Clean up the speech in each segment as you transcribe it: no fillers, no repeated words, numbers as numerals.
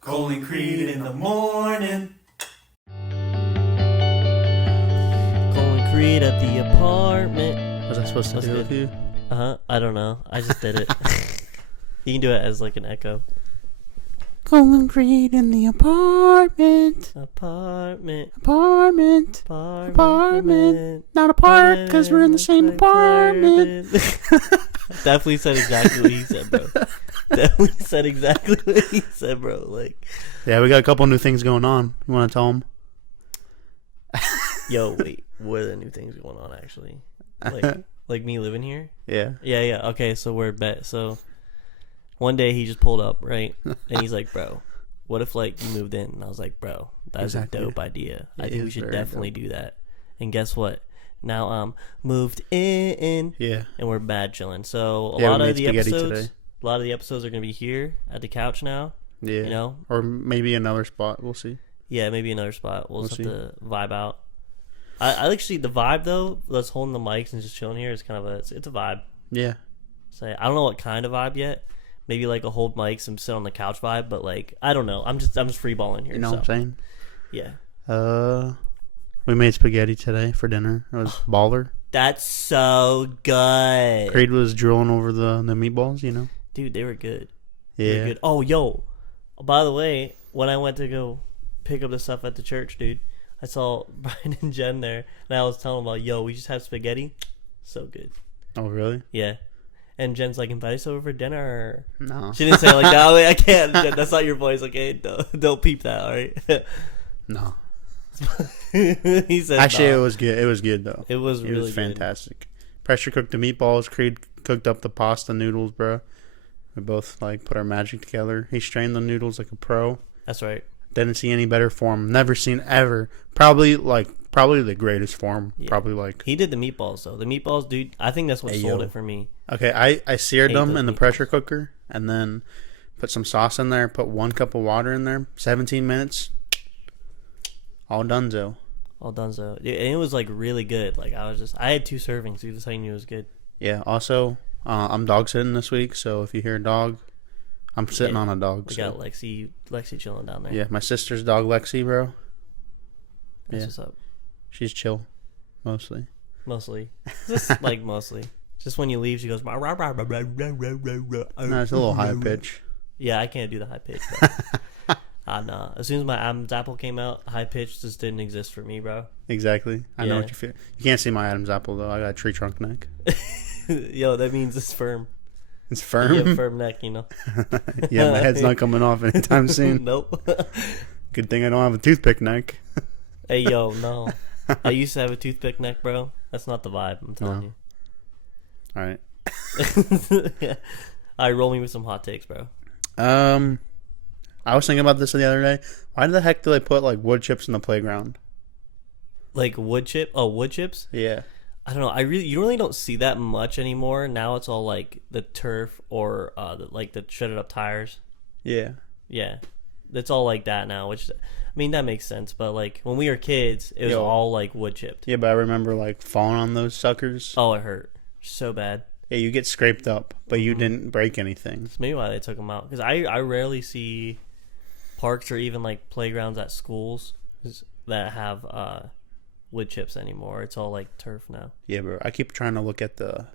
Colin Creed in the morning. Colin Creed at the apartment. Was I supposed to That's do it good. with you? I don't know. I just did it. You can do it as like an echo. Colin Creed in the apartment. Apartment. Apartment. Apartment. Apartment. Not apart because we're in the same apartment. Definitely said exactly what he said, bro. Definitely said exactly what he said, bro. Like, Yeah, we got a couple new things going on. You want to tell them? yo, wait, what are the new things going on actually? Like me living here? Yeah. Yeah. Okay, so we're bet. So one day he just pulled up, right? And he's like, bro, what if like you moved in? And I was like, bro, that's Exactly. a dope idea. I It think we is should very definitely do that. And guess what? Now I'm moved in, Yeah. and we're bad chilling. So Yeah, we a lot made of the spaghetti episodes, today. a lot of the episodes are gonna be here at the couch now. Yeah. You know, Or maybe another spot. We'll see. yeah, maybe another spot. We'll just We'll have to vibe out. I like to see the vibe though. Let's holding the mics and just chilling here is kind of it's a vibe. Yeah. Say I don't know what kind of vibe yet. Maybe like a hold mics and sit on the couch vibe, but like I don't know. I'm just free balling here. You know what I'm saying? Yeah. We made spaghetti today for dinner. It was baller. That's so good. Creed was drooling over the meatballs, you know? Dude, they were good. They were Yeah. good. Oh, yo. By the way, when I went to go pick up the stuff at the church, dude, I saw Brian and Jen there, and I was telling them about, yo, we just have spaghetti. So good. Oh, really? Yeah. And Jen's like, invite us over for dinner. No. She didn't say it like that. Wait, I can't. Jen, that's not your voice, okay? Don't peep that, all right? No. He said, Actually, nah. it was good. It was good, though. It was really It was good. fantastic. Pressure cooked the meatballs. Creed cooked up the pasta noodles, bro. We both, like, put our magic together. He strained the noodles like a pro. That's right. Didn't see any better form. Never seen ever. Probably the greatest form. Yeah. Probably, like... He did the meatballs, though. The meatballs, dude, I think that's what Hey, sold yo. it for me. Okay, I seared Hate them those in the meatballs. pressure cooker and then put some sauce in there, put 1 cup of water in there, 17 minutes, all donezo. All done, so. And it was, like, really good. Like, I had 2 servings, dude. That's how you knew it was good. Yeah, also, I'm dog sitting this week, so if you hear a dog, I'm sitting Yeah, on a dog. We So. got Lexi chilling down there. Yeah, my sister's dog, Lexi, bro. That's yeah. what's up. She's chill, mostly. Mostly. Just, like, mostly. Just when you leave, she goes... No, it's a little high pitch. Yeah, I can't do the high pitch, bro. Nah. As soon as my Adam's apple came out, high pitch just didn't exist for me, bro. Exactly. I know Yeah. what you feel. You can't see my Adam's apple, though. I got a tree trunk neck. Yo, that means it's firm. It's You firm. have firm neck, you know? Yeah, my head's not coming off anytime soon. Nope. Good thing I don't have a toothpick neck. Hey, yo, no. I used to have a toothpick neck, bro. That's not the vibe, I'm telling you. All right. Yeah. All right, roll me with some hot takes, bro. I was thinking about this the other day. Why the heck do they put like wood chips in the playground? Like wood chips? Yeah. I don't know. You really don't see that much anymore. Now it's all like the turf or the shredded up tires. Yeah. Yeah, it's all like that now. Which, I mean, that makes sense. But like when we were kids, it was Yo. all like wood chipped. Yeah, but I remember like falling on those suckers. Oh, it hurt so bad. Yeah, you get scraped up, but you Mm-hmm. didn't break anything. That's maybe why they took them out. Because I rarely see parks or even like playgrounds at schools that have wood chips anymore. It's all like turf now. Yeah, bro. I keep trying to look at the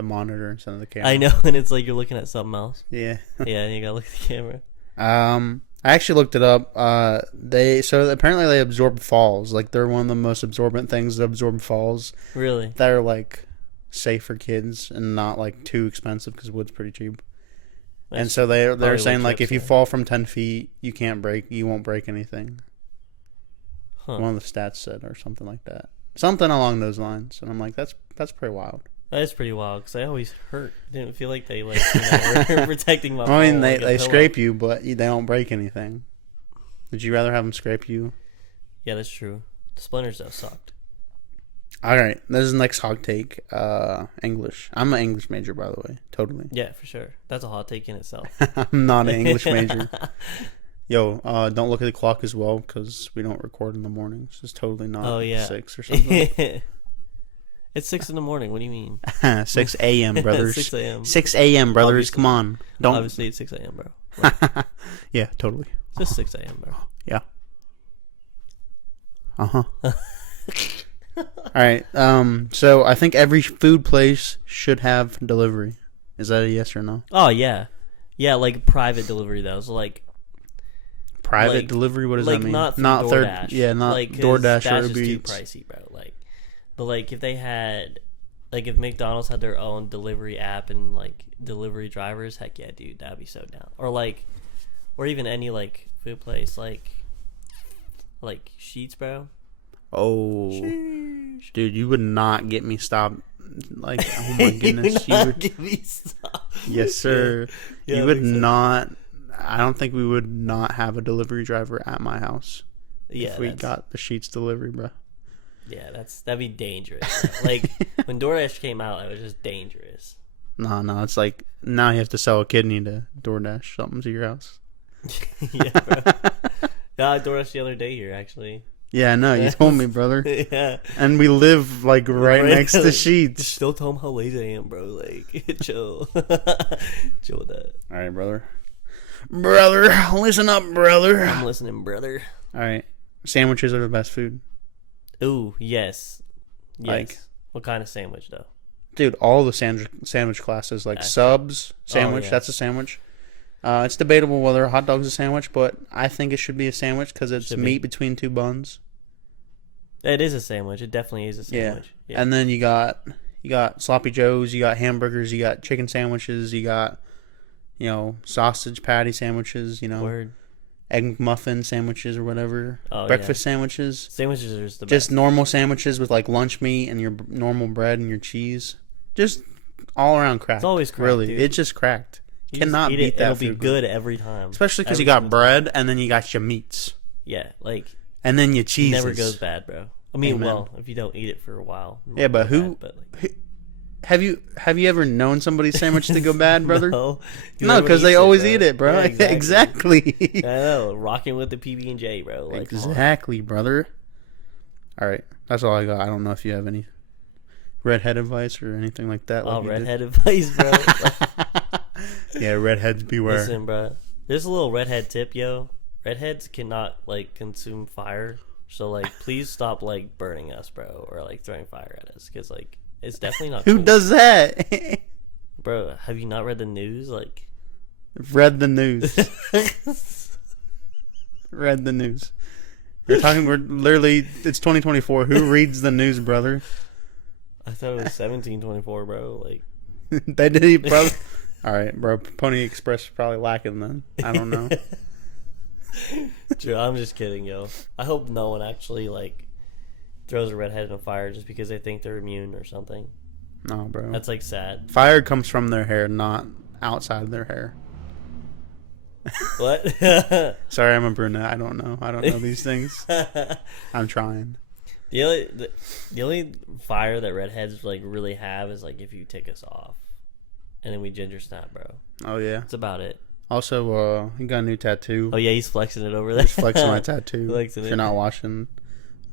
monitor instead of the camera. I know, and it's like you're looking at something else. Yeah. Yeah, and you gotta look at the camera. I actually looked it up. So apparently they absorb falls. Like they're one of the most absorbent things that absorb falls. Really? That are like safe for kids and not like too expensive because wood's pretty cheap. And That's so they're probably saying wood like chips, if you yeah. fall from 10 feet, you won't break anything. Huh. One of the stats said or something like that. Something along those lines. And I'm like, that's pretty wild. That is pretty wild because I always hurt. Didn't feel like they like were protecting my. I mean, ball like a they pillow. scrape you, but they don't break anything. Would you rather have them scrape you? Yeah, that's true. The splinters though sucked. All right, this is the next hot take. English. I'm an English major, by the way. Totally. Yeah, for sure. That's a hot take in itself. I'm not an English major. Yo, don't look at the clock as well because we don't record in the mornings. It's totally not Oh yeah, 6 or something. It's 6 a.m. What do you mean? 6 a.m. brothers. 6 a.m. 6 a.m. brothers. Obviously. Come on. Don't. Obviously, it's 6 a.m., bro. Like, Yeah, totally. Just 6 a.m., bro. Yeah. Uh-huh. All right. So I think every food place should have delivery. Is that a yes or no? Oh yeah, yeah, like private delivery though. So like Private Like- delivery? What does like that mean? not through third. DoorDash. Yeah, not like, 'cause DoorDash or Dash Uber is too Eats. pricey, bro. Like, but like if they had, like if McDonald's had their own delivery app and like delivery drivers, heck yeah, dude, that'd be so down. Or like, or even any like food place, like Sheets, bro. Oh, Sheesh. dude, you would not get me stopped. Like, oh my You goodness, would you not would. give me stop. Yes, sir. Yeah, You I would think so. not. I don't think we would not have a delivery driver at my house Yeah, if we that's- got the Sheets delivery, bro. Yeah, that'd be dangerous. Like when DoorDash came out, it was just dangerous. No, it's like now you have to sell a kidney to DoorDash something to your house. Yeah, bro. Yeah, I DoorDash the other day here actually. Yeah, I know. You told me, brother. Yeah. And we live like right next to Sheets. Still tell them how lazy I am, bro. Like, chill. Chill with that. All right, brother. Brother, listen up, brother. I'm listening, brother. All right. Sandwiches are the best food. Ooh, yes. Yes. Like- What kind of sandwich, though? Dude, all the sandwich classes, like Actually. subs, sandwich, yeah. that's a sandwich. It's debatable whether a hot dog's a sandwich, but I think it should be a sandwich because it's Should be. meat between two buns. It is a sandwich. It definitely is a sandwich. Yeah. And then you got sloppy joes, you got hamburgers, you got chicken sandwiches, you got sausage patty sandwiches, Word. egg muffin sandwiches or whatever, Oh, breakfast sandwiches, Sandwiches are just the just best. normal sandwiches with like lunch meat and your normal bread and your cheese, just all around cracked. It's always cracked, really. dude. It's just cracked. You just Cannot eat beat it, that. It'll be food, good every time. especially because Every you got single bread and then you got your meats Yeah, like and then your it cheeses. never goes bad, bro. I mean, Amen. well, if you don't eat it for a while. it Yeah, might but go who- bad, like, Have you ever known somebody's sandwich to go bad, brother? No, No, because they always eat it, bro. Yeah, exactly. I know, rocking with the PB and J, bro. Like, come on. Exactly, brother. All right, that's all I got. I don't know if you have any redhead advice or anything like that. Oh, like you did. redhead advice, bro. Yeah, redheads beware. Listen, bro. There's a little redhead tip, yo. Redheads cannot like consume fire, so like, please stop like burning us, bro, or like throwing fire at us, because like it's definitely not. Who cool. does that? Bro? Have you not read the news? Like, Read the news. Read the news. We're literally, it's 2024. Who reads the news, brother? I thought it was 1724, bro. Like, They did eat, brother. All right, bro. Pony Express is probably lacking then. I don't know. Dude, I'm just kidding, yo. I hope no one actually like throws a redhead in a fire just because they think they're immune or something. No, bro. That's like sad. Fire comes from their hair, not outside of their hair. What? Sorry, I'm a brunette. I don't know. I don't know these things. I'm trying. The only fire that redheads like really have is like if you tick us off, and then we ginger snap, bro. Oh yeah. That's about it. Also, he got a new tattoo. Oh yeah, he's flexing it over there. Just flexing my tattoo. Flexing If it. you're not watching,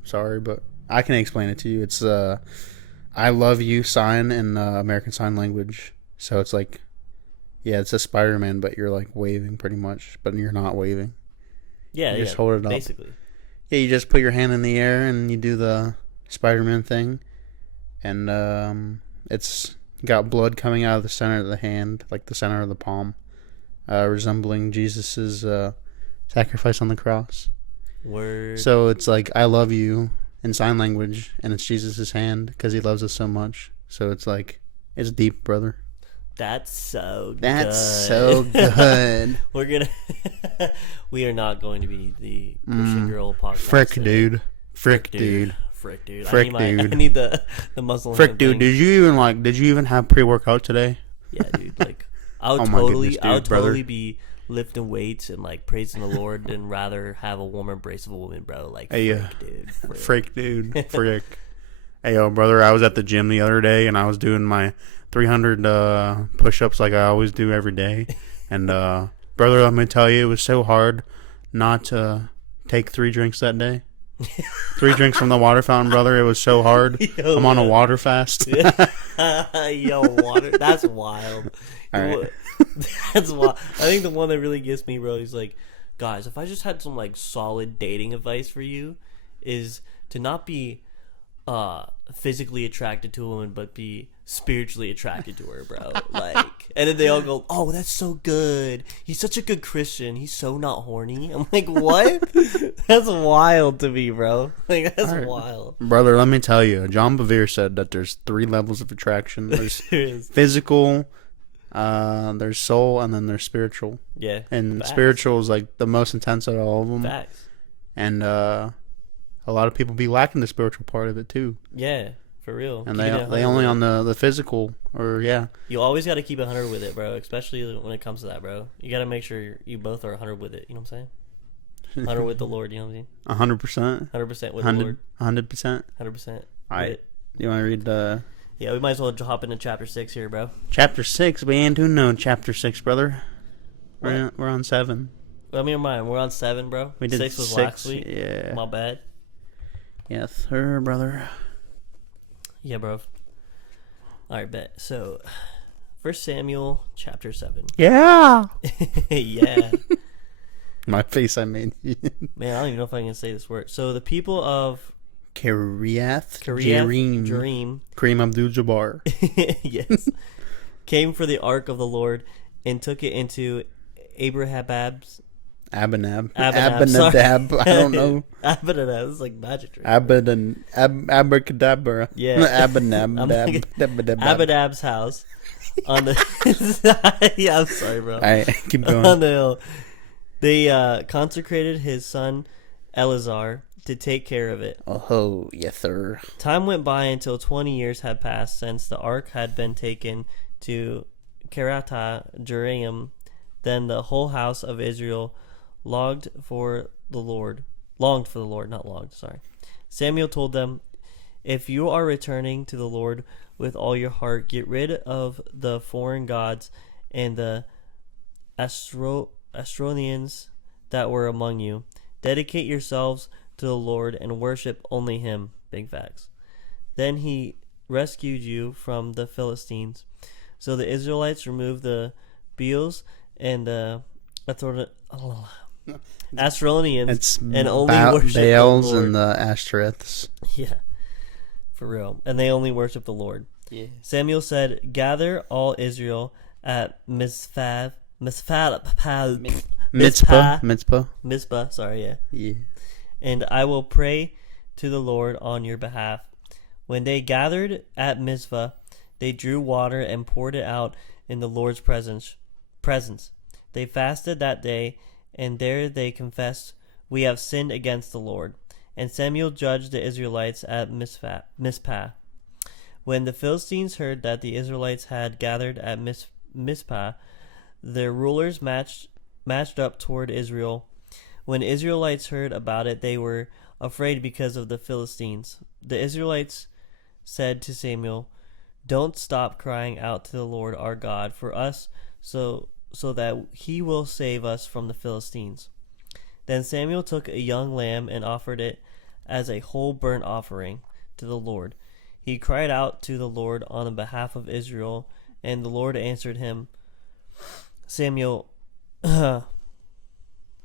sorry, but I can explain it to you. It's I love you sign in American Sign Language. So it's like, yeah, it's a Spider-Man, but you're like waving pretty much, but you're not waving. Yeah, You yeah. just hold it up. Basically. Yeah, you just put your hand in the air and you do the Spider-Man thing, and it's got blood coming out of the center of the hand, like the center of the palm, resembling Jesus's sacrifice on the cross. Word. So it's like I love you in sign language, and it's Jesus's hand because he loves us so much. So it's like it's deep, brother. That's so. That's good. so good. We're gonna. We are not going to be the Christian Girl podcast. Frick, today. dude. Frick, dude. Frick, dude. Frick, I dude. need the muscle. Frick, hand dude. thing. Did you even have pre-workout today? Yeah, dude. Like, I would Oh my totally, goodness, I would dude, brother. totally be lifting weights and like praising the Lord, and rather have a warm embrace of a woman, bro. Like, Hey, frick, dude. Frick. Frick, dude. Frick. Hey, yo, brother, I was at the gym the other day, and I was doing my 300 push-ups like I always do every day. And, brother, let me tell you, it was so hard not to take 3 drinks that day. 3 drinks from the water fountain, brother. It was so hard. Yo, I'm on a man. water fast. Yo, water. That's wild. All right. That's wild. I think the one that really gets me, bro, is like, guys, if I just had some like solid dating advice for you, is to not be physically attracted to a woman, but be spiritually attracted to her, bro. Like, and then they all go, "Oh, that's so good. He's such a good Christian. He's so not horny." I'm like, what? That's wild to me, bro. Like, that's Alright. wild. Brother, let me tell you, John Bevere said that there's 3 levels of attraction. There's Serious. physical, there's soul, and then there's spiritual. Yeah. And Facts. spiritual is like the most intense out of all of them. Facts. And a lot of people be lacking the spiritual part of it too. Yeah, for real. And Keeping it they 100 only with on it. the physical, or yeah. You always got to keep 100 with it, bro. Especially when it comes to that, bro. You got to make sure you both are 100 with it. You know what I'm saying? 100 with the Lord. You know what I'm saying? 100%. 100% with the Lord. 100%. 100%. All right. With it. You want to read the Yeah, we might as well hop into chapter 6 here, bro. chapter 6? We ain't doing no chapter 6, brother. We're on 7. Let me remind. We're on 7, bro. We did 6 was 6. last week. Yeah. My bad. Yes, sir, brother. Yeah, bro. All right, bet. So, 1 Samuel chapter 7. Yeah. Yeah. My face I made. Man, I don't even know if I can say this word. So, the people of Kiriath Kiriath Jearim. Jearim, Kareem Abdul-Jabbar. yes, came for the ark of the Lord and took it into Abrahab's Abinab. sorry. Abinadab. I don't know. Abinadab. It's like magic trick. Abracadabra. Yeah. Abinab. I'm like- Abinadab's house on the. Yeah, I'm sorry, bro. All right, keep On going. the hill, they consecrated his son Eleazar to take care of it. Oh, yes, sir. Time went by until 20 years had passed since the ark had been taken to Kiriath Jearim. Then the whole house of Israel longed for the Lord. Sorry. Samuel told them, "If you are returning to the Lord with all your heart, get rid of the foreign gods and the Astronians that were among you. Dedicate yourselves to the Lord and worship only Him." Big facts. Then He rescued you from the Philistines. So the Israelites removed the Baals and the Astronians It's and only worship the Baals Lord. and the Ashtoreths. Yeah, for real. And they only worship the Lord. Yeah. Samuel said, "Gather all Israel at Mizpah, Mitzpah. sorry, yeah. Yeah. And I will pray to the Lord on your behalf." When they gathered at Mizpah, they drew water and poured it out in the Lord's presence. They fasted that day, and there they confessed, "We have sinned against the Lord." And Samuel judged the Israelites at Mizpah. When the Philistines heard that the Israelites had gathered at Mizpah, their rulers matched up toward Israel. When Israelites heard about it, they were afraid because of the Philistines. The Israelites said to Samuel, "Don't stop crying out to the Lord our God for us, so that He will save us from the Philistines." Then Samuel took a young lamb and offered it as a whole burnt offering to the Lord. He cried out to the Lord on the behalf of Israel, and the Lord answered him. Samuel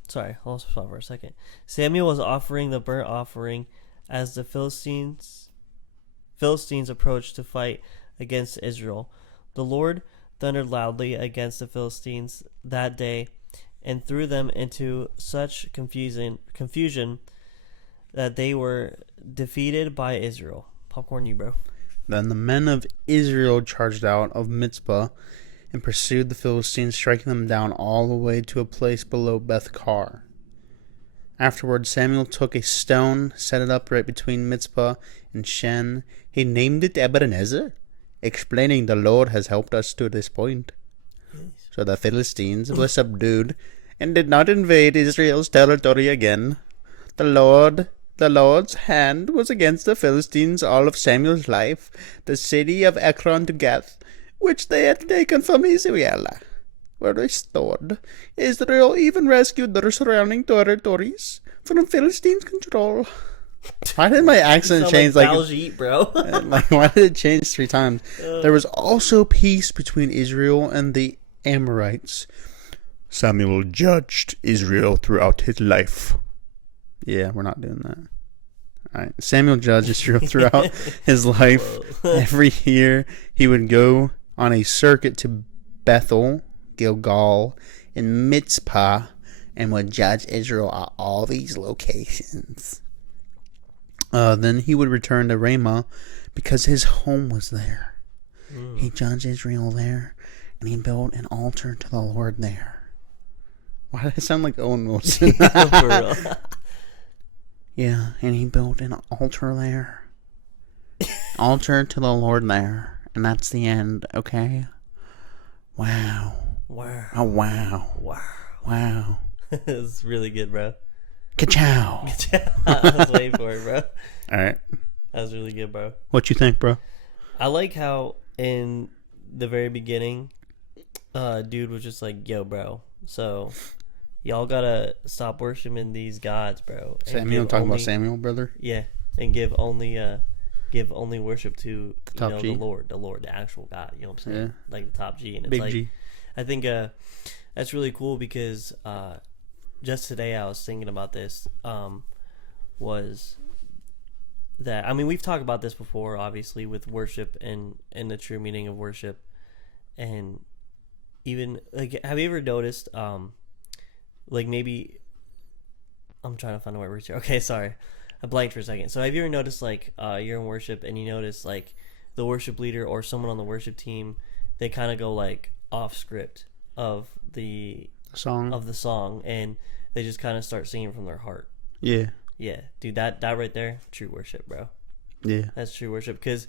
Sorry, hold on for a second. Samuel was offering the burnt offering as the Philistines approached to fight against Israel. The Lord thundered loudly against the Philistines that day and threw them into such confusion that they were defeated by Israel. Popcorn you, bro. Then the men of Israel charged out of Mitzpah and pursued the Philistines, striking them down all the way to a place below Beth-kar. Afterward, Samuel took a stone, set it up right between Mitzpah and Shen. He named it Ebenezer, explaining, "The Lord has helped us to this point." So the Philistines were subdued and did not invade Israel's territory again. The Lord's hand was against the Philistines all of Samuel's life. The city of Ekron to Gath, which they had taken from Israel, were restored. Israel even rescued their surrounding territories from Philistine control. Why did my accent change Baljeet, bro. why did it change 3 times? There was also peace between Israel and the Amorites, Samuel judged Israel throughout his life. Yeah, we're not doing that. All right. Samuel judged Israel throughout his life. Whoa. Every year, he would go on a circuit to Bethel, Gilgal, and Mitzpah, and would judge Israel at all these locations. Then he would return to Ramah because his home was there. He judged Israel there, and he built an altar to the Lord there. Why did I sound like Owen Wilson? For real. Yeah, and he built an altar there. Altar to the Lord there. And that's the end, okay? Wow. Wow. Oh, wow. Wow. Wow. It's really good, bro. Ka-chow. I was waiting for it, bro. All right. That was really good, bro. What you think, bro? I like how in the very beginning, dude was just like, yo, bro, so y'all gotta stop worshiping these gods, bro. And Samuel, give talking only- about Samuel, brother? Yeah, and give only worship to top G. the Lord, the actual God. You know what I'm saying? Yeah. Like the top G, and it's Big like G. I think that's really cool because just today I was thinking about this. Was that I mean we've talked about this before, obviously, with worship and the true meaning of worship, and even like have you ever noticed like maybe I'm trying to find the right word here. Okay, sorry. I blanked for a second. So have you ever noticed like you're in worship and you notice like the worship leader or someone on the worship team, they kind of go like off script of the song and they just kind of start singing from their heart. Yeah. Yeah, dude, that right there, true worship, bro. Yeah. That's true worship because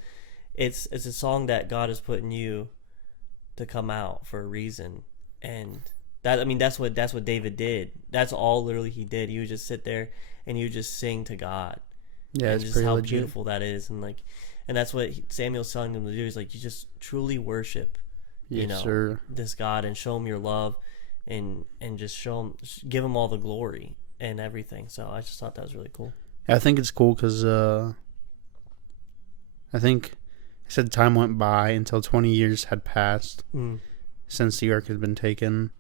it's a song that God has put in you to come out for a reason, and that's what David did. That's all literally he did. He would just sit there and he would just sing to God. Yeah, and it's just pretty how legit. beautiful that is, and that's what Samuel's telling them to do. Is like you just truly worship, Yes, sir. this God and show him your love, and just give him all the glory and everything. So I just thought that was really cool. I think it's cool because I think it said time went by until 20 years had passed since the ark had been taken.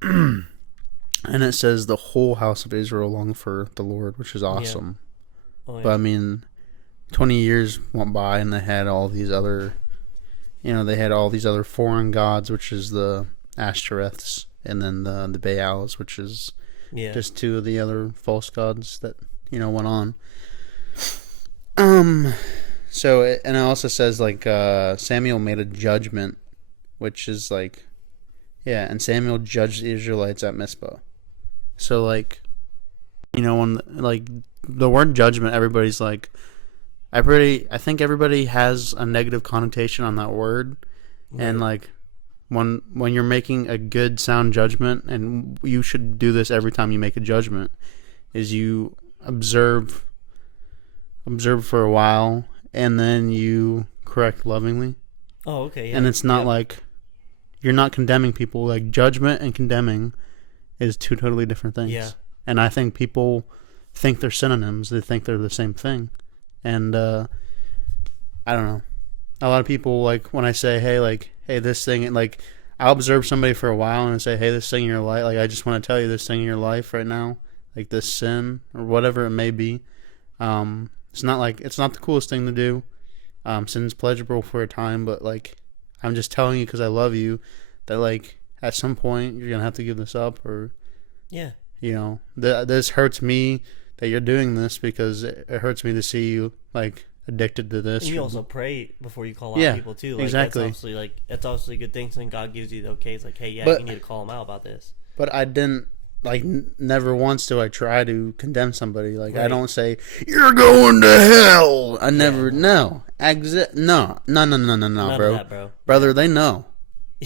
And it says the whole house of Israel longed for the Lord, which is awesome. Yeah. Oh, yeah. But I mean, 20 years went by and they had all these other, foreign gods, which is the Ashtoreths, and then the Baals, which is just two of the other false gods that, went on. So, and it also says, Samuel made a judgment, which is, and Samuel judged the Israelites at Mizpah. So, when, the word judgment, everybody's I think everybody has a negative connotation on that word. Right. And, when you're making a good, sound judgment, and you should do this every time you make a judgment, is you observe for a while, and then you correct lovingly. Oh, okay. Yeah. And it's not you're not condemning people. Judgment and condemning is two totally different things. Yeah. And I think people think they're synonyms. They think they're the same thing. And I don't know. A lot of people, when I say, hey, this thing, I'll observe somebody for a while and say, hey, this thing in your life, I just want to tell you this thing in your life right now, this sin or whatever it may be. It's not it's not the coolest thing to do. Sin's pleasurable for a time, but I'm just telling you because I love you that at some point you're gonna have to give this up, or this hurts me that you're doing this because it hurts me to see you addicted to this. And you also pray before you call out people too. Exactly. That's obviously a good thing. So God gives you the okay. It's hey, but, you need to call them out about this. But I didn't. Never once do I try to condemn somebody. Right. I don't say, you're going to hell. I never, no. No, None bro. of that, bro. Brother, they know.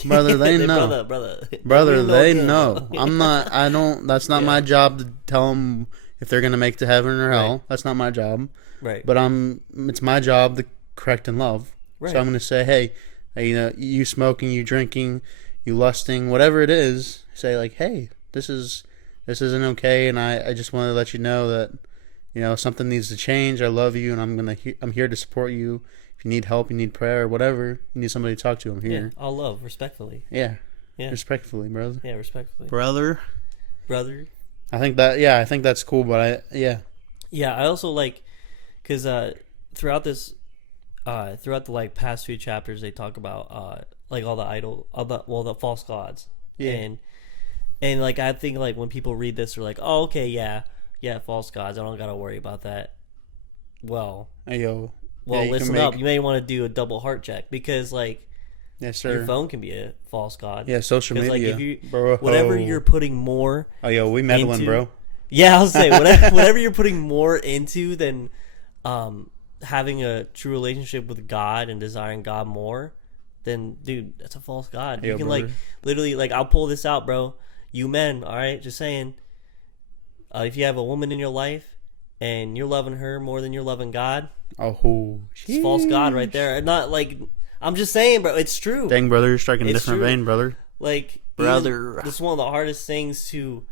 Brother, they know. Brother, they know. That's not my job to tell them if they're going to make it to heaven or hell. Right. That's not my job. Right. But it's my job to correct and love. Right. So I'm going to say, hey, you smoking, you drinking, you lusting, whatever it is, say hey, this isn't okay, and I just want to let you know that something needs to change. I love you, and I'm here to support you. If you need help, you need prayer, or whatever, you need somebody to talk to, I'm here. Yeah, all love, respectfully. Yeah, Yeah. Respectfully, brother. Yeah, respectfully. Brother. Brother. I think that's cool, but Yeah, I also like, because throughout this, throughout the like past few chapters, they talk about like all the false gods. Yeah. And like I think like when people read this, they're like, oh, okay, yeah, false gods. I don't gotta worry about that. Well, Hey, yo. well, Yeah, listen up. You may want to do a double heart check, because like Yes, sir. your phone can be a false god. Yeah, social 'Cause, media. like, if you, bro. whatever you're putting more. Oh, yo, we meddling, into- bro. Yeah, I'll say whatever you're putting more into than having a true relationship with God and desiring God more, then dude, that's a false god. Yo, You can brother. like literally like I'll pull this out, bro. You men, all right, just saying. If you have a woman in your life and you're loving her more than you're loving God, Oh, it's false god right there. Not like I'm just saying, bro. It's true. Dang, brother, you're striking a It's different true. vein, brother. Like Brother. this is one of the hardest things to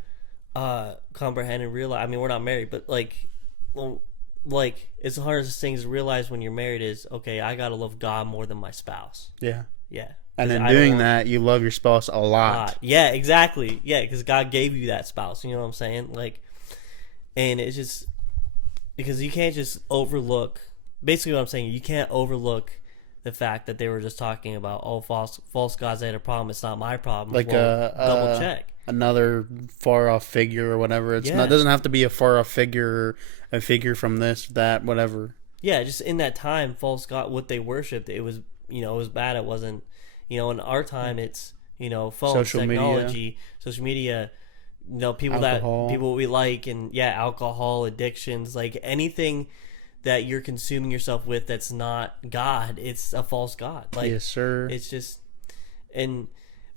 comprehend and realize. I mean, we're not married, but like, well, like it's the hardest things to realize when you're married is, okay, I gotta love God more than my spouse. Yeah. Yeah, And 'Cause in I don't doing want- that, you love your spouse a lot. Yeah, exactly. Yeah, because God gave you that spouse. You know what I'm saying? Like, and it's just because you can't just overlook. Basically, what I'm saying, you can't overlook the fact that they were just talking about false gods. They had a problem. It's not my problem. Like double check. Another far off figure or whatever. It's Yeah. not. It doesn't have to be a far off figure, or a figure from this, that, whatever. Yeah, just in that time, false god, what they worshipped, it was, it was bad. It wasn't, in our time, it's, phones, Social media. technology, social media, people Alcohol. people we like, and yeah, alcohol, addictions, like anything that you're consuming yourself with that's not God, it's a false god. Like, Yes, sir. it's just, and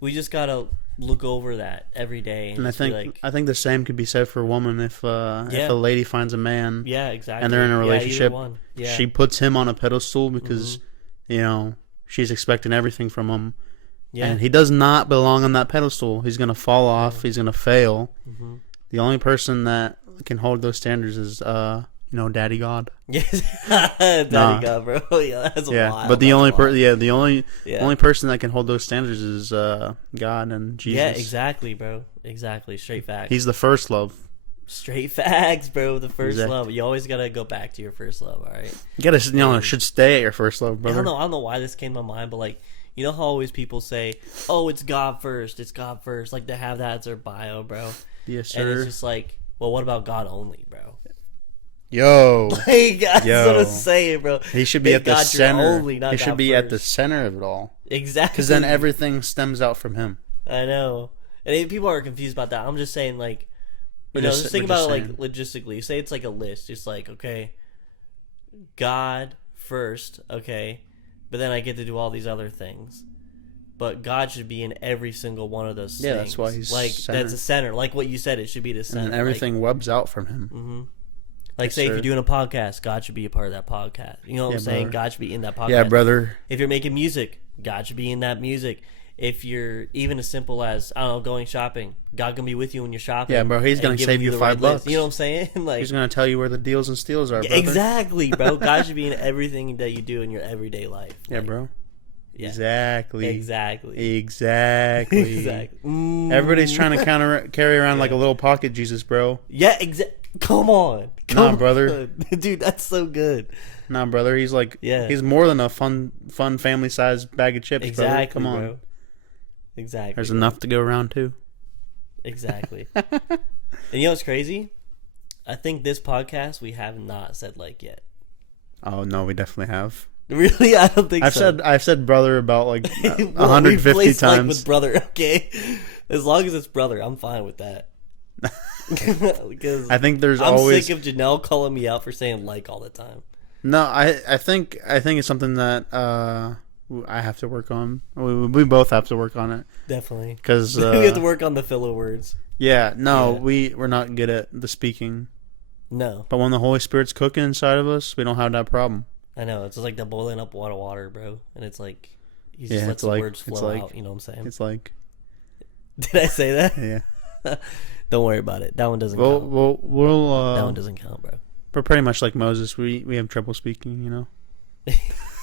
we just gotta look over that every day, And I just be think like, I think the same could be said for a woman if a lady finds a man, yeah, exactly, and they're in a Yeah, either relationship, one. Yeah. she puts him on a pedestal because Mm-hmm. she's expecting everything from him, yeah, and he does not belong on that pedestal. He's gonna fall off. He's gonna fail. Mm-hmm. The only person that can hold those standards is Daddy God. Yes, Daddy God, bro. Yeah, that's wild. But the That's only wild. the only Yeah. only person that can hold those standards is God and Jesus. Yeah, exactly, bro. Exactly. Straight facts. He's the first love. Straight facts, bro. The first Exact- love. You always gotta go back to your first love, all right? You gotta should stay at your first love, I brother. don't know why this came to my mind, but like, you know how always people say, "Oh, it's God first. It's God first." Like they have that as their bio, bro. Yes, And it's sir. just like, well, what about God only, bro? Yo, Like, that's Yo. what I'm saying, bro. he should be Make at the God your center. only, not He should God be at the first. center of it all, Exactly. because then everything stems out from him. I know. And people are confused about that. I'm just saying, like, We're just think we're about it, just like, logistically. Say it's like a list. It's like, okay, God first, okay, but then I get to do all these other things. But God should be in every single one of those Yeah, things. that's why he's like center. that's a center. Like what you said, it should be the center. and then everything webs out from him. Like Yes, say if sir. you're doing a podcast, God should be a part of that podcast. You know what Yeah, I'm saying? brother. God should be in that podcast. Yeah, brother. If you're making music, God should be in that music. If you're even as simple as, I don't know, going shopping, God can be with you when you're shopping. Yeah, bro, he's and gonna giving save you the $5. right list. You know what I'm saying? Like, He's gonna tell you where the deals and steals are, brother. exactly, bro. God should be in everything that you do in your everyday life. Yeah, Like, bro. yeah. Exactly. Exactly. Exactly. Exactly. Everybody's trying to carry around like a little pocket Jesus, bro. Yeah, come on. Nah, brother. on. Dude, that's so good. Nah, brother. He's like, Yeah. he's more than a fun family sized bag of chips, brother. Exactly, Come on. bro. Exactly. There's bro. enough to go around too. Exactly. And you know what's crazy? I think this podcast we have not said like yet. Oh no, we definitely have. Really? I don't think so. I've said brother about like Well, we 150 place like times. with brother, okay? As long as it's brother, I'm fine with that. Because I think there's I'm always sick of Janelle calling me out for saying like all the time. no. I think it's something that I have to work on. We both have to work on it Definitely. because we have to work on the filler words. yeah. No, Yeah. we're not good at the speaking. No, But when the Holy Spirit's cooking inside of us, we don't have that problem. I know. It's just like the boiling up water, bro. And it's like, he Yeah, just lets it's the like- words it's flow like- out. You know what I'm saying? It's like Did I say that? yeah. Don't worry about it. That one doesn't We'll count. we'll That one doesn't count, bro. we're pretty much like Moses. We have trouble speaking, you know.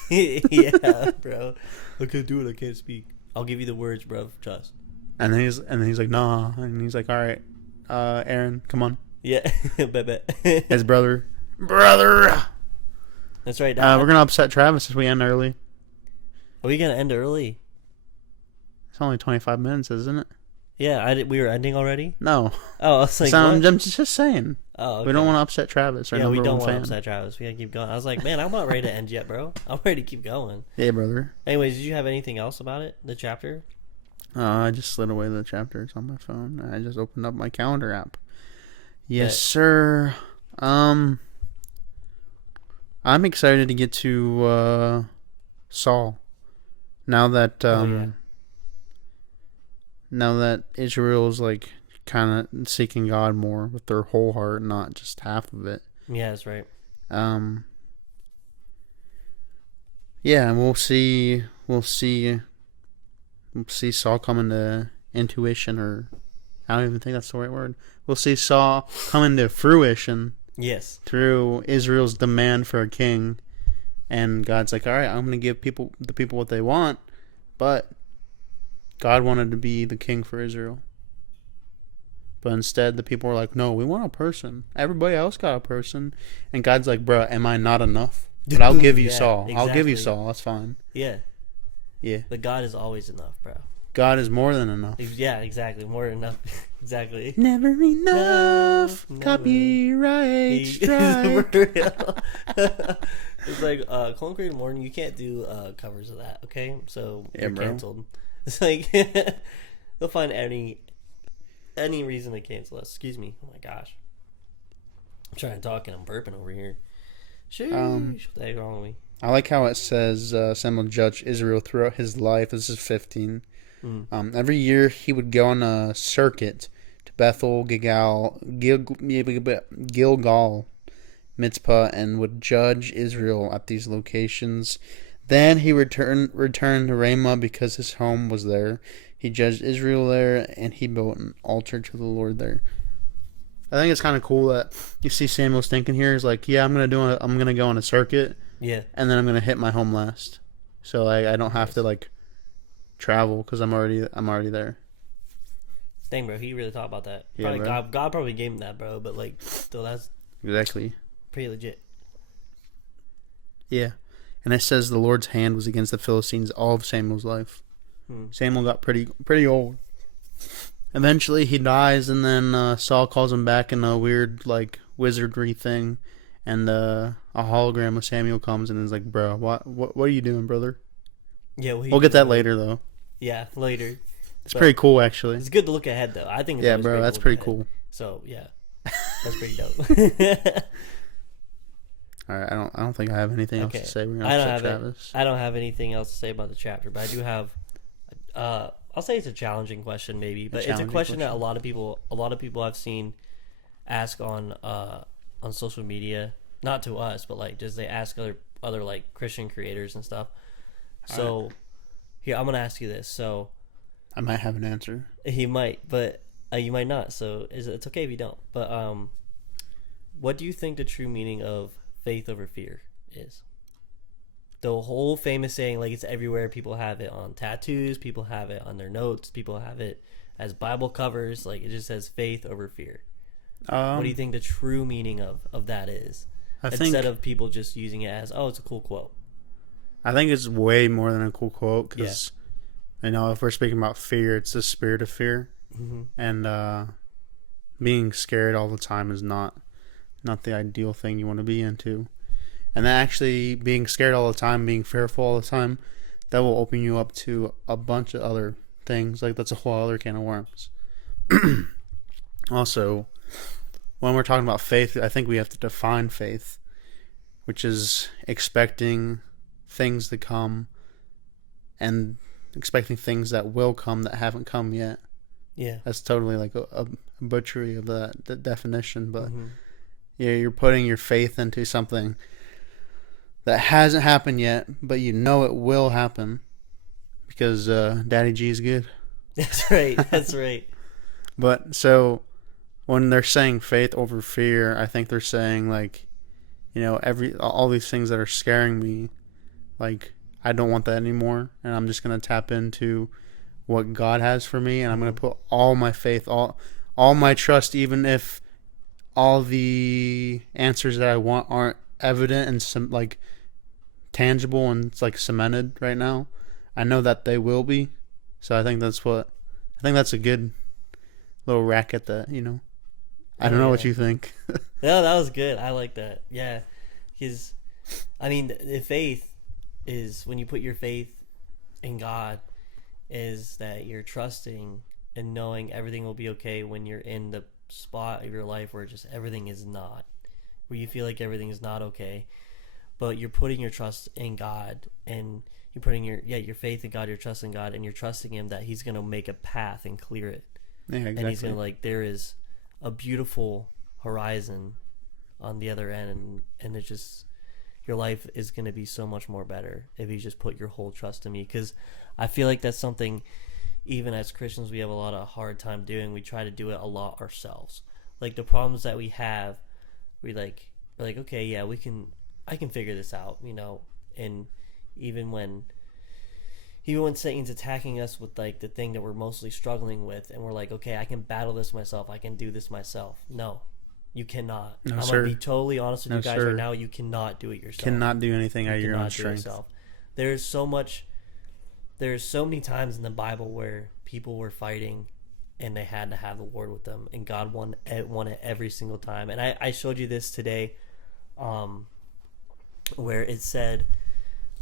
Yeah, bro. I can't do it. I can't speak. I'll give you the words, bro. Trust. And then he's like, nah. And he's like, all right, Aaron, come on. Yeah, baby. His brother. Brother! That's right. We're going to upset Travis if we end early. Are we gonna end early? It's only 25 minutes, isn't it? Yeah, we were ending already. No. Oh, I was like, So what? I'm just saying. Oh, okay. We don't want to upset Travis, our Yeah, we number don't one want fan. to upset Travis. We gotta keep going. I was like, man, I'm not ready to end yet, bro. I'm ready to keep going. Yeah, brother. Anyways, did you have anything else about it? The chapter? I just slid away the chapters on my phone. I just opened up my calendar app. Yes, But- sir. I'm excited to get to Saul. Now that yeah. now that Israel's like kind of seeking God more with their whole heart, not just half of it. Yeah, that's right. Yeah, and we'll see Saul come into intuition, or I don't even think that's the right word. We'll see Saul come into fruition Yes. through Israel's demand for a king, and God's like, all right, I'm going to give the people what they want, but God wanted to be the king for Israel. But instead, the people were like, no, we want a person. Everybody else got a person. And God's like, bruh, am I not enough? But I'll give you Yeah, Saul. I'll give you exactly. Saul. That's fine. Yeah. Yeah. But God is always enough, bro. God is more than enough. Yeah, exactly. More than enough. Exactly. Never enough. No, Copyright strike. For real. It's like Clone Creator Morning, you can't do covers of that, okay? So Yeah, you're bro. canceled. It's like they'll find any reason to cancel us. Excuse me. Oh my gosh. I'm trying to talk and I'm burping over here. Sheesh. What the heck wrong with me? I like how it says Samuel judged Israel throughout his life. This is 15. Every year he would go on a circuit to Bethel, Gilgal, Mitzpah, and would judge Israel at these locations. Then he returned to Ramah because his home was there. He judged Israel there, and he built an altar to the Lord there. I think it's kind of cool that you see Samuel's thinking here. He's like, yeah, I'm gonna go on a circuit, Yeah. and then I'm gonna hit my home last, so I don't have to like travel because I'm already there. Dang, bro, he really thought about that. Yeah, Probably bro. God probably gave him that, bro. But like, still, that's Exactly. pretty legit. Yeah, and it says the Lord's hand was against the Philistines all of Samuel's life. Samuel got pretty old. Eventually, he dies, and then Saul calls him back in a weird like wizardry thing, and a hologram of Samuel comes and is like, "Bro, what are you doing, brother?" Yeah, We'll get that later, though. Yeah, later. It's But pretty cool, actually. It's good to look ahead, though. I think. It's Yeah, always bro, great to that's look pretty ahead. cool. So yeah, that's pretty dope. All right, I don't think I have anything else Okay. to say. We're I gonna don't upset have Travis. I don't have anything else to say about the chapter, but I do have. I'll say it's a challenging question, maybe, but it's a challenging question that question. a lot of people I've seen ask on social media. Not to us, but like just they ask other like Christian creators and stuff. So here, I'm gonna ask you this. So I might have an answer. he might, but you might not. So it's okay if you don't. But what do you think the true meaning of faith over fear is? The whole famous saying, like, it's everywhere. People have it on tattoos. People have it on their notes. People have it as Bible covers. Like, it just says faith over fear. What do you think the true meaning of that is? Instead of people just using it as, oh, it's a cool quote. I think it's way more than a cool quote because, if we're speaking about fear, it's the spirit of fear, and being scared all the time is not the ideal thing you want to be into. And then actually being scared all the time, being fearful all the time, that will open you up to a bunch of other things. Like, that's a whole other can of worms. Also, when we're talking about faith, I think we have to define faith, which is expecting things to come and expecting things that will come that haven't come yet. Yeah. That's totally like a butchery of the definition, but yeah, you're putting your faith into something that hasn't happened yet, but you know it will happen because Daddy G is good. That's right. That's right. But so when they're saying faith over fear, I think they're saying like, all these things that are scaring me, like I don't want that anymore, and I'm just gonna tap into what God has for me, and I'm going to put all my faith, all my trust, even if all the answers that I want aren't evident and some like tangible and it's like cemented right now. I know that they will be. So I think that's a good little racket that, I don't know what you think. No, that was good. I like that. Yeah. Because, I mean, the faith is, when you put your faith in God, is that you're trusting and knowing everything will be okay when you're in the spot of your life where just everything is not, where you feel like everything is not okay, but you're putting your trust in God, and you're putting your faith in God, you're trusting God, and you're trusting Him that He's going to make a path and clear it. Yeah, exactly. And He's going to, there is a beautiful horizon on the other end, and it's just, your life is going to be so much more better if you just put your whole trust in me. Because I feel like that's something, even as Christians, we have a lot of hard time doing. We try to do it a lot ourselves. Like the problems that we have, we're like, okay, yeah, I can figure this out, and even when Satan's attacking us with like the thing that we're mostly struggling with, and we're like, okay, I can battle this myself, I can do this myself. No, you cannot. No, I'm sir. gonna be totally honest with No, you guys sir. right now. You cannot do it yourself. Cannot do anything out of your own cannot do it strength. yourself. There's so many times in the Bible where people were fighting and they had to have the Lord with them, and God won it every single time. And I showed you this today, where it said,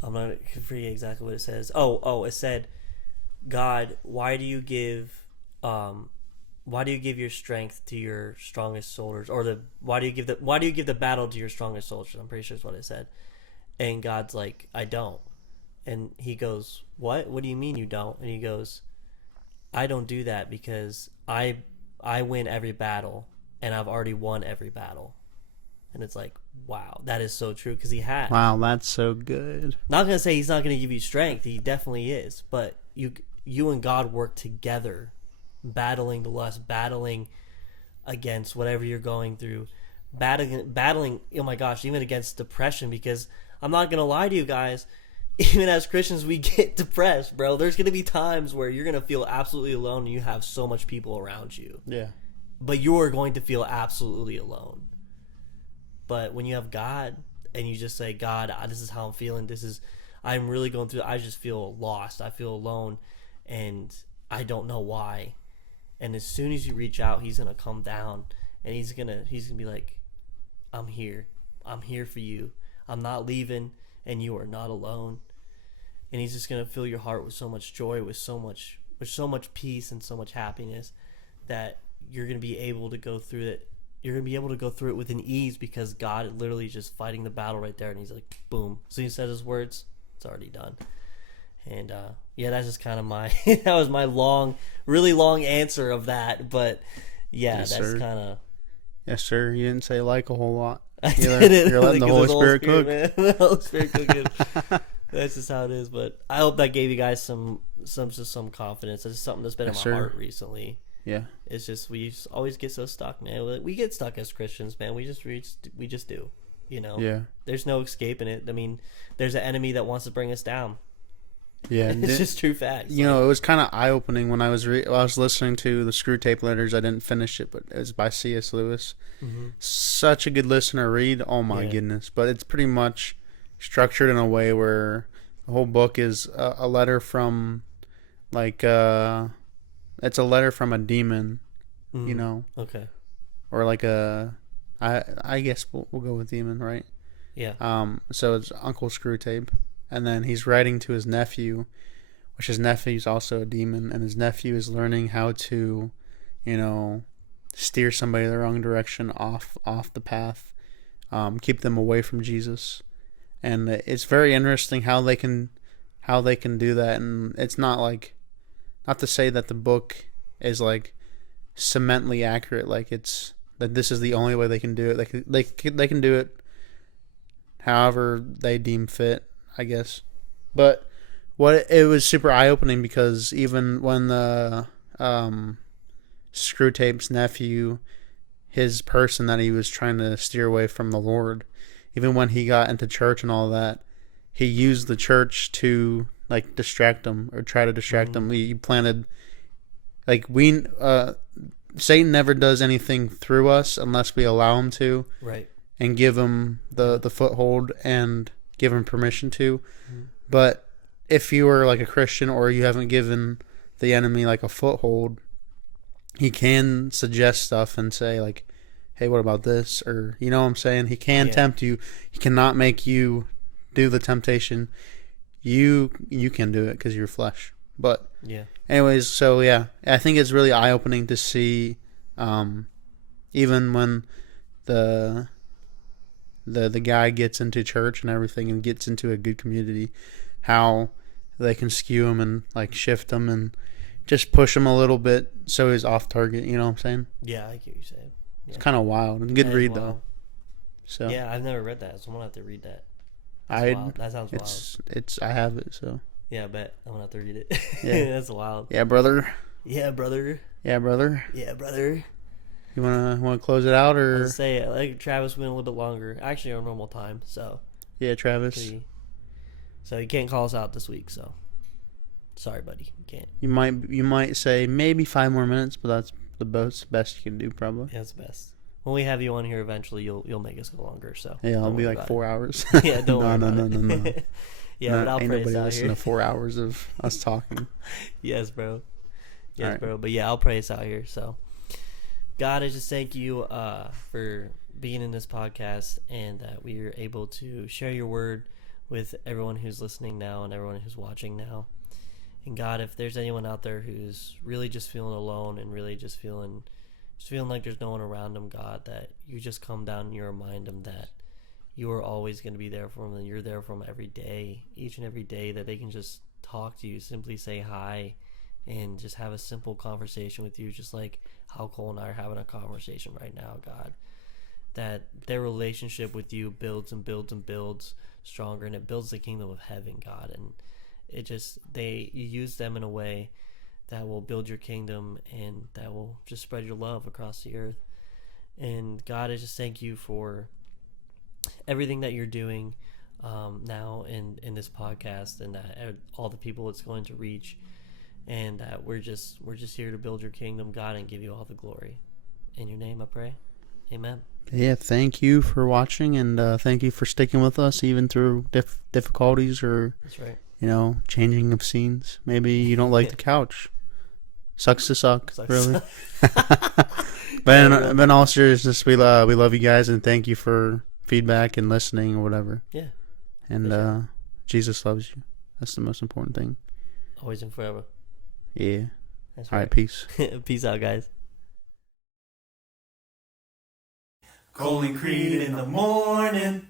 I'm not forget exactly what it says. It said, God, why do you give your strength to your strongest soldiers, or why do you give the battle to your strongest soldiers? I'm pretty sure that's what it said. And God's like, I don't. And he goes, what do you mean you don't? And he goes, I don't do that because I win every battle, and I've already won every battle. And it's like, wow, that is so true, because he has. Wow, that's so good. Not going to say he's not going to give you strength. He definitely is. But you and God work together, battling the lust, battling against whatever you're going through, battling, oh my gosh, even against depression, because I'm not going to lie to you guys, even as Christians, we get depressed, bro. There's going to be times where you're going to feel absolutely alone and you have so much people around you. Yeah. But you're going to feel absolutely alone. But when you have God and you just say, God, this is how I'm feeling. I'm really going through, I just feel lost. I feel alone and I don't know why. And as soon as you reach out, he's going to come down and he's going to be like, I'm here. I'm here for you. I'm not leaving, and you are not alone. And he's just going to fill your heart with so much joy, with so much peace and so much happiness, that you're going to be able to go through it. You're going to be able to go through it with an ease, because God is literally just fighting the battle right there. And he's like, boom. So he said his words, it's already done. And yeah, that's just kind of that was my really long answer of that. But yeah, Yes, that's sir. kind of. Yes, sir. You didn't say like a whole lot. I You're didn't. you're letting the Because Holy Spirit cook. man. The Holy Spirit cooking. That's just how it is. But I hope that gave you guys some confidence. That's just something that's been Yes, in my sir. heart recently. Yeah. It's just we just always get so stuck, man. We get stuck as Christians, man. We just do. Yeah. There's no escaping it. I mean, there's an enemy that wants to bring us down. Yeah. It's just true facts. It was kind of eye opening when I was listening to the Screw Tape Letters. I didn't finish it, but it was by C.S. Lewis. Mm-hmm. Such a good listener read. Oh my goodness! But it's pretty much structured in a way where the whole book is a letter from, like, it's a letter from a demon, Okay. or like I guess we'll go with demon, right? Yeah. So it's Uncle Screw Tape. And then he's writing to his nephew, which his nephew's also a demon, and his nephew is learning how to, steer somebody the wrong direction off the path, keep them away from Jesus. And it's very interesting how they can do that. And it's not to say that the book is like cementally accurate, like it's that this is the only way they can do it. They can do it however they deem fit, I guess. But it was super eye-opening, because even when the Screw Tape's nephew, his person that he was trying to steer away from the Lord, even when he got into church and all that, he used the church to like distract them or try to distract them. Mhm. You planted, like Satan never does anything through us unless we allow him to Right. and give him the foothold and give him permission to. Mhm. But if you are like a Christian or you haven't given the enemy like a foothold, he can suggest stuff and say like, hey, what about this? Or, you know what I'm saying? He can Yeah. tempt you. He cannot make you do the temptation. You can do it because you're flesh. But Yeah. anyways, so yeah, I think it's really eye-opening to see, even when the guy gets into church and everything and gets into a good community, how they can skew him and like shift him and just push him a little bit so he's off target. You know what I'm saying? Yeah, I get what you're saying. It's Yeah. kind of wild. Good That is read wild. though. So Yeah, I've never read that, so I'm gonna have to read that. That's I wild. That sounds wild. it's I have it. So Yeah, I bet I'm gonna have to read it. Yeah. That's wild. yeah, brother. Yeah, brother. Yeah, brother. Yeah, brother. You wanna close it out or Let's say it. Like Travis went a little bit longer. Actually, our normal time. So yeah, Travis? so you can't call us out this week. So sorry, buddy. You can't. You might say maybe 5 more minutes, but that's the best you can do probably. Yeah, that's the best. When we have you on here, eventually you'll make us go longer. So Yeah, I'll don't be worry like about 4 hours. it. Yeah, don't no, worry no, about no, it. no, no. Yeah, No, but I'll ain't pray us nobody out listening here. to 4 hours of us talking. Yes, bro. Yes, Alright. bro. But yeah, I'll pray us out here. So, God, I just thank you for being in this podcast and that we are able to share your word with everyone who's listening now and everyone who's watching now. And God, if there's anyone out there who's really just feeling alone and really just feeling like there's no one around them, God, that you just come down and you remind them that you are always going to be there for them and you're there for them every day, each and every day, that they can just talk to you, simply say hi, and just have a simple conversation with you, just like how Cole and I are having a conversation right now, God. That their relationship with you builds and builds and builds stronger, and it builds the kingdom of heaven, God. And it just, you use them in a way that will build your kingdom and that will just spread your love across the earth. And God, I just thank you for everything that you're doing now in this podcast, and that all the people it's going to reach, and that we're just here to build your kingdom, God, and give you all the glory. In your name I pray. Amen. Yeah, thank you for watching, and thank you for sticking with us even through difficulties or, That's right. changing of scenes. Maybe you don't like the couch. Sucks to suck, Sucks. really. But in all seriousness, we love you guys, and thank you for feedback and listening or whatever. Yeah. And For sure. Jesus loves you. That's the most important thing. Always and forever. Yeah. That's All right. right, peace. Peace out, guys. Cole and Creed in the morning.